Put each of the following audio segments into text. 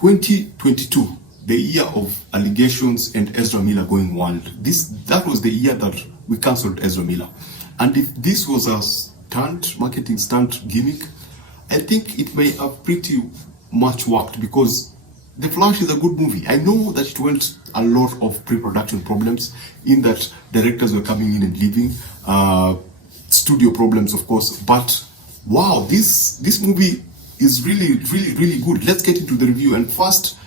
2022, the year of allegations and Ezra Miller going wild. That was the year that we cancelled Ezra Miller. And if this was a marketing stunt gimmick, I think it may have pretty much worked, because The Flash is a good movie. I know that it went a lot of pre-production problems, in that directors were coming in and leaving, studio problems, of course, but wow, this movie is really good. Let's get into the review. And first,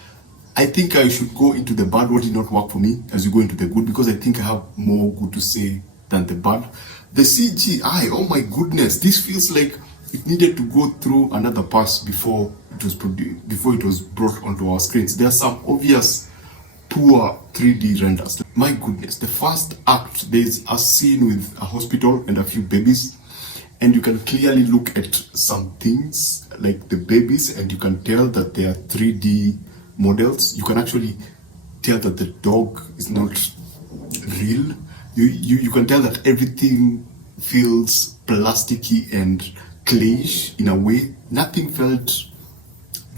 I think I should go into the bad, what did not work for me, as you go into the good, because I think I have more good to say than the bad. The CGI, oh my goodness, this feels like it needed to go through another pass before it was produced, before it was brought onto our screens. There are some obvious poor 3D renders. My goodness, the first act, there's a scene with a hospital and a few babies, and you can clearly look at some things like the babies, and you can tell that they are 3D models. You can actually tell that the dog is not real. You can tell that everything feels plasticky and clayish in a way. Nothing felt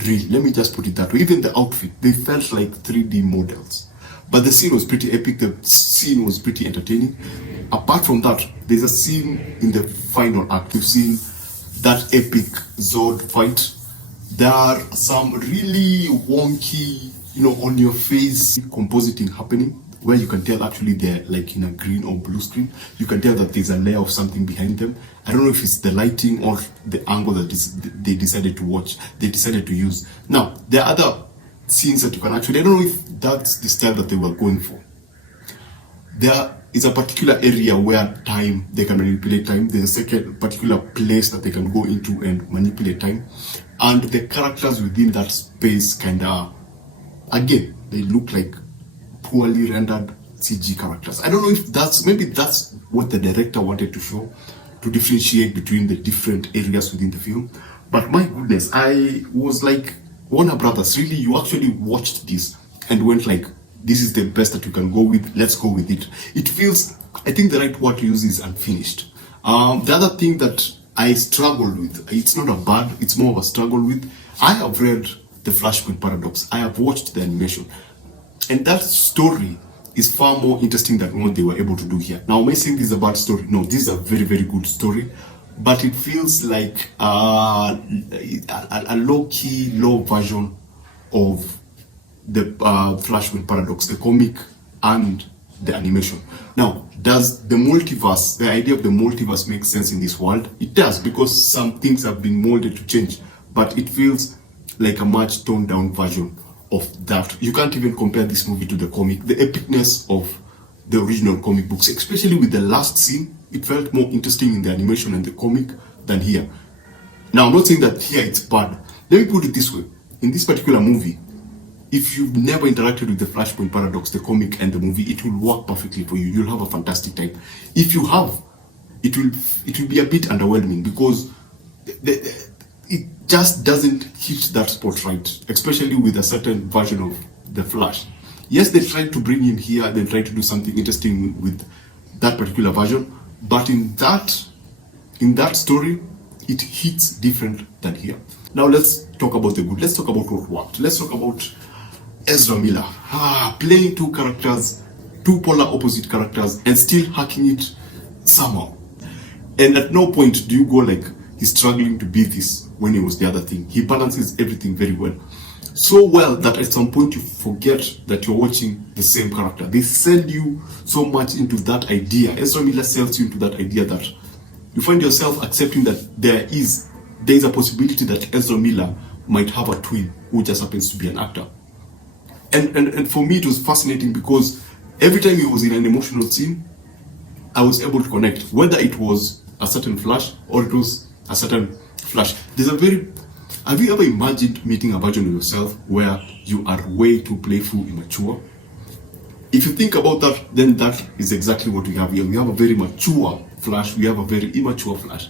real. Let me just put it that way. Even the outfit, they felt like 3D models. But the scene was pretty epic. The scene was pretty entertaining. Apart from that, there's a scene in the final act. We've seen that epic Zod fight. There are some really wonky, on your face compositing happening, where you can tell actually they're like in a green or blue screen. You can tell that there's a layer of something behind them. I don't know if it's the lighting or the angle that they decided to use. Now, there are other scenes that you can actually, I don't know if that's the style that they were going for. There is a particular area where they can manipulate time. There's a second particular place that they can go into and manipulate time. And the characters within that space again, they look like poorly rendered CG characters. I don't know if maybe that's what the director wanted to show, to differentiate between the different areas within the film. But my goodness, I was like, Warner Brothers, really, you actually watched this and went like, this is the best that you can go with, let's go with it. It feels, I think the right word to use is unfinished. The other thing that I struggled with, it's not a bad, it's more of a struggle with, I have read the Flashpoint Paradox, I have watched the animation, and that story is far more interesting than what they were able to do here. Now, am I saying this is a bad story? No, this is a very good story, but it feels like a low-key, low version of the Flashpoint Paradox, the comic and the animation. Now, does the multiverse, the idea of the multiverse make sense in this world? It does, because some things have been molded to change, but it feels like a much toned down version of that. You can't even compare this movie to the comic. The epicness of the original comic books, especially with the last scene, it felt more interesting in the animation and the comic than here. Now, I'm not saying that here it's bad. Let me put it this way. In this particular movie, if you've never interacted with the Flashpoint Paradox, the comic and the movie, it will work perfectly for you. You'll have a fantastic time. If you have, it will be a bit underwhelming, because it just doesn't hit that spot right, especially with a certain version of the Flash. Yes, they tried to bring him here, they tried to do something interesting with that particular version, but in that story, it hits different than here. Now let's talk about the good. Let's talk about what worked. Let's talk about Ezra Miller. Playing two characters, two polar opposite characters, and still hacking it somehow. And at no point do you go like, he's struggling to be this when he was the other thing. He balances everything very well. So well that at some point you forget that you're watching the same character. They sell you so much into that idea. Ezra Miller sells you into that idea that you find yourself accepting that there is a possibility that Ezra Miller might have a twin who just happens to be an actor. And for me it was fascinating, because every time he was in an emotional scene, I was able to connect, whether it was a certain Flash or it was a certain Flash. Have you ever imagined meeting a version of yourself where you are way too playful, immature? If you think about that, then that is exactly what we have here. We have a very mature Flash, we have a very immature Flash,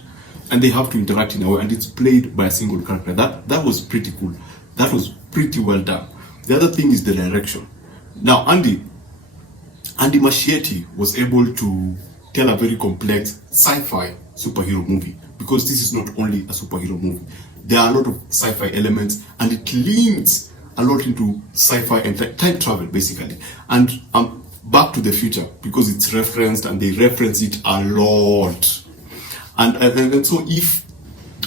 and they have to interact in a way, and it's played by a single character. That was pretty cool. That was pretty well done. The other thing is the direction. Now, Andy Muschietti was able to tell a very complex sci-fi superhero movie, because this is not only a superhero movie. There are a lot of sci-fi elements, and it leans a lot into sci-fi and time travel, basically. And Back to the Future, because it's referenced and they reference it a lot. And so if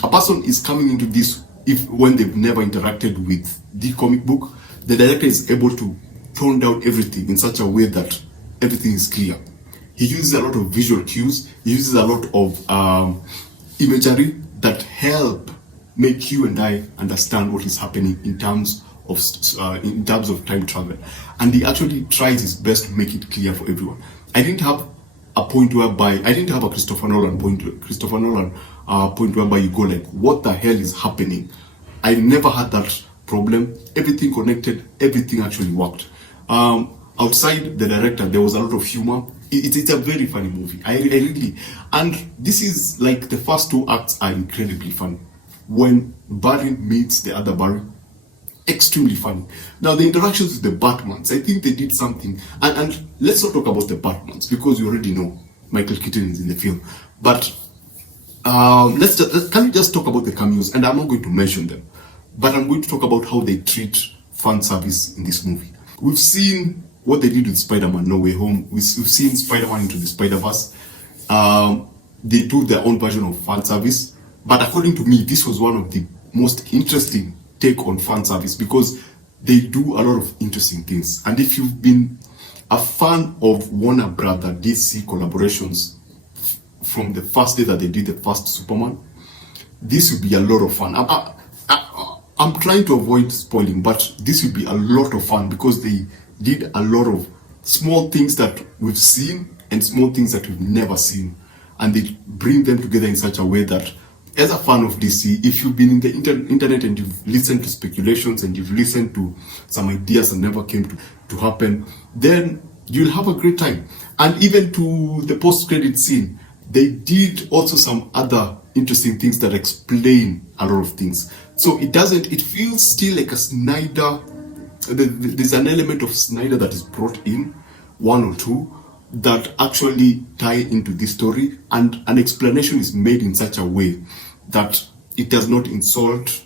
a person is coming into this, when they've never interacted with the comic book, the director is able to tone down everything in such a way that everything is clear. He uses a lot of visual cues. He uses a lot of imagery that help make you and I understand what is happening in terms of time travel. And he actually tries his best to make it clear for everyone. I didn't have a Christopher Nolan point whereby you go like, what the hell is happening? I never had that problem. Everything connected, everything actually worked. Outside the director, there was a lot of humor. It's a very funny movie. I really, and this is like the first two acts are incredibly funny. When Barry meets the other Barry, extremely funny. Now the interactions with the Batmans, I think they did something. And let's not talk about the Batmans because you already know Michael Keaton is in the film. But can we just talk about the cameos? And I'm not going to mention them, but I'm going to talk about how they treat fan service in this movie. We've seen what they did with Spider-Man No Way Home. We've seen Spider-Man Into the Spider-Verse. They do their own version of fan service. But according to me, this was one of the most interesting take on fan service because they do a lot of interesting things. And if you've been a fan of Warner Brother DC collaborations from the first day that they did the first Superman, this will be a lot of fun. I'm trying to avoid spoiling, but this will be a lot of fun because they did a lot of small things that we've seen and small things that we've never seen. And they bring them together in such a way that, as a fan of DC, if you've been in the internet and you've listened to speculations and you've listened to some ideas that never came to happen, then you'll have a great time. And even to the post-credit scene, they did also some other interesting things that explain a lot of things. So it feels still like a Snyder. There's an element of Snyder that is brought in, one or two, that actually tie into this story, and an explanation is made in such a way that it does not insult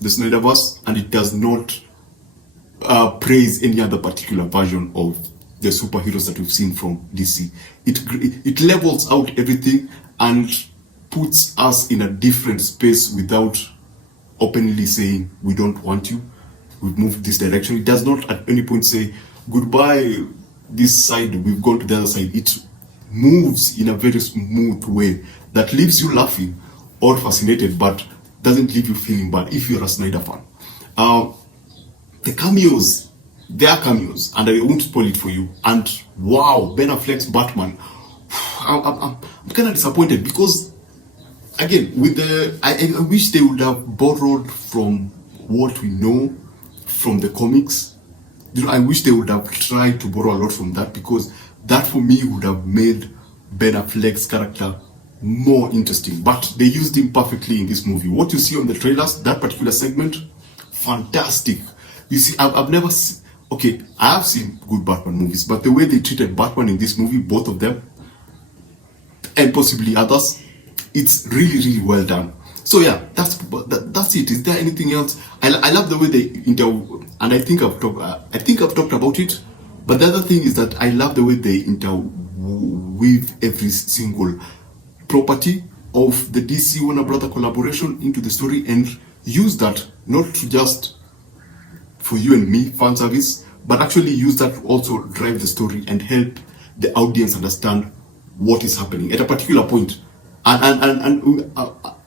the Snyderverse and it does not praise any other particular version of the superheroes that we've seen from DC. It levels out everything and puts us in a different space without openly saying we don't want you, we've moved this direction. It does not at any point say goodbye this side, we've gone to the other side. It moves in a very smooth way that leaves you laughing or fascinated, but doesn't leave you feeling bad if you're a Snyder fan. The cameos, they are cameos, and I won't spoil it for you. And wow, Ben Affleck's Batman, I'm kind of disappointed because, again, I wish they would have borrowed from what we know from the comics. I wish they would have tried to borrow a lot from that, because that for me would have made Ben Affleck's character more interesting. But they used him perfectly in this movie. What you see on the trailers, that particular segment, fantastic. You see, I've never seen, okay, I have seen good Batman movies, but the way they treated Batman in this movie, both of them, and possibly others, it's really, really well done. So yeah, that's it. Is there anything else? I love the way they and I think I've talked about it. But the other thing is that I love the way they interweave every single property of the DC Warner Brother collaboration into the story and use that not to just for you and me fan service, but actually use that to also drive the story and help the audience understand what is happening at a particular point. And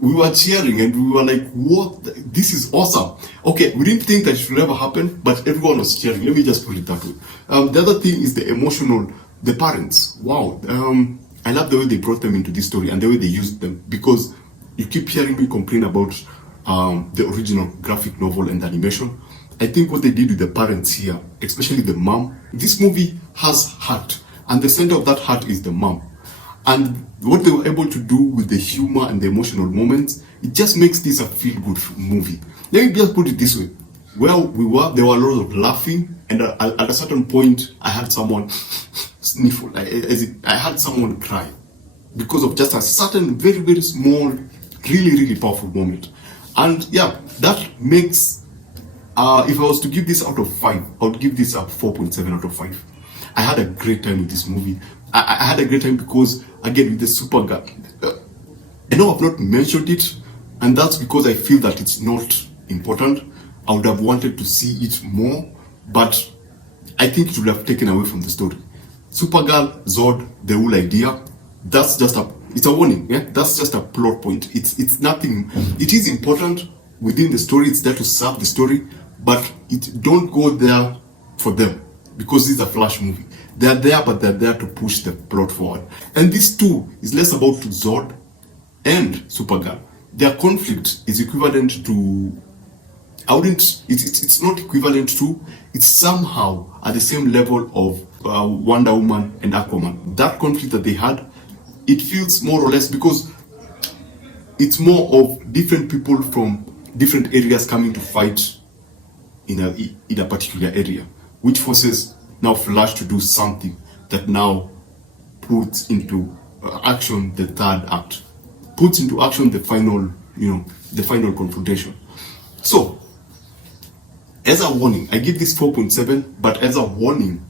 we were cheering and we were like, what? This is awesome. Okay, we didn't think that it should ever happen, but everyone was cheering. Let me just put it that way. The other thing is the parents. Wow. I love the way they brought them into this story and the way they used them, because you keep hearing me complain about the original graphic novel and the animation. I think what they did with the parents here, especially the mom, this movie has heart, and the center of that heart is the mom. And what they were able to do with the humor and the emotional moments, it just makes this a feel-good movie. Let me just put it this way. There were a lot of laughing, and at a certain point, I had someone sniffle. I had someone cry because of just a certain very, very small, really, really powerful moment. And yeah, that makes If I was to give this out of 5, I would give this a 4.7 out of 5. I had a great time with this movie. I had a great time because, again, with the Supergirl, I know I've not mentioned it, and that's because I feel that it's not important. I would have wanted to see it more, but I think it would have taken away from the story. Supergirl, Zod, the whole idea, that's just it's a warning, yeah? That's just a plot point. It's nothing. It is important within the story, it's there to serve the story, but don't go there for them, because this is a Flash movie. They're there, but they're there to push the plot forward. And this too is less about Zod and Supergirl. Their conflict is equivalent to, it's not equivalent to, it's somehow at the same level of Wonder Woman and Aquaman. That conflict that they had, it feels more or less, because it's more of different people from different areas coming to fight in a particular area, which forces now Flash to do something that now puts into action the third act, puts into action the final, the final confrontation. So, as a warning, I give this 4.7, but as a warning,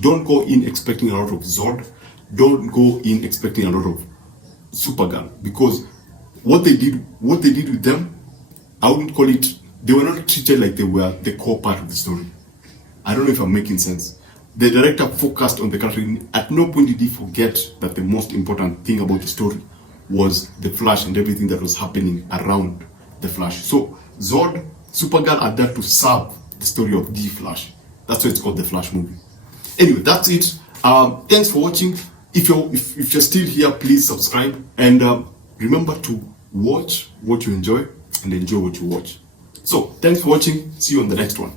don't go in expecting a lot of Zod, don't go in expecting a lot of Supergirl, because what they did with them, I wouldn't call it, they were not treated like they were the core part of the story. I don't know if I'm making sense. The director focused on the character. At no point did he forget that the most important thing about the story was the Flash and everything that was happening around the Flash. So Zod, Supergirl are there to serve the story of the Flash. That's why it's called the Flash movie. Anyway, that's it. Thanks for watching. If you're still here, please subscribe, and remember to watch what you enjoy and enjoy what you watch. So thanks for watching. See you on the next one.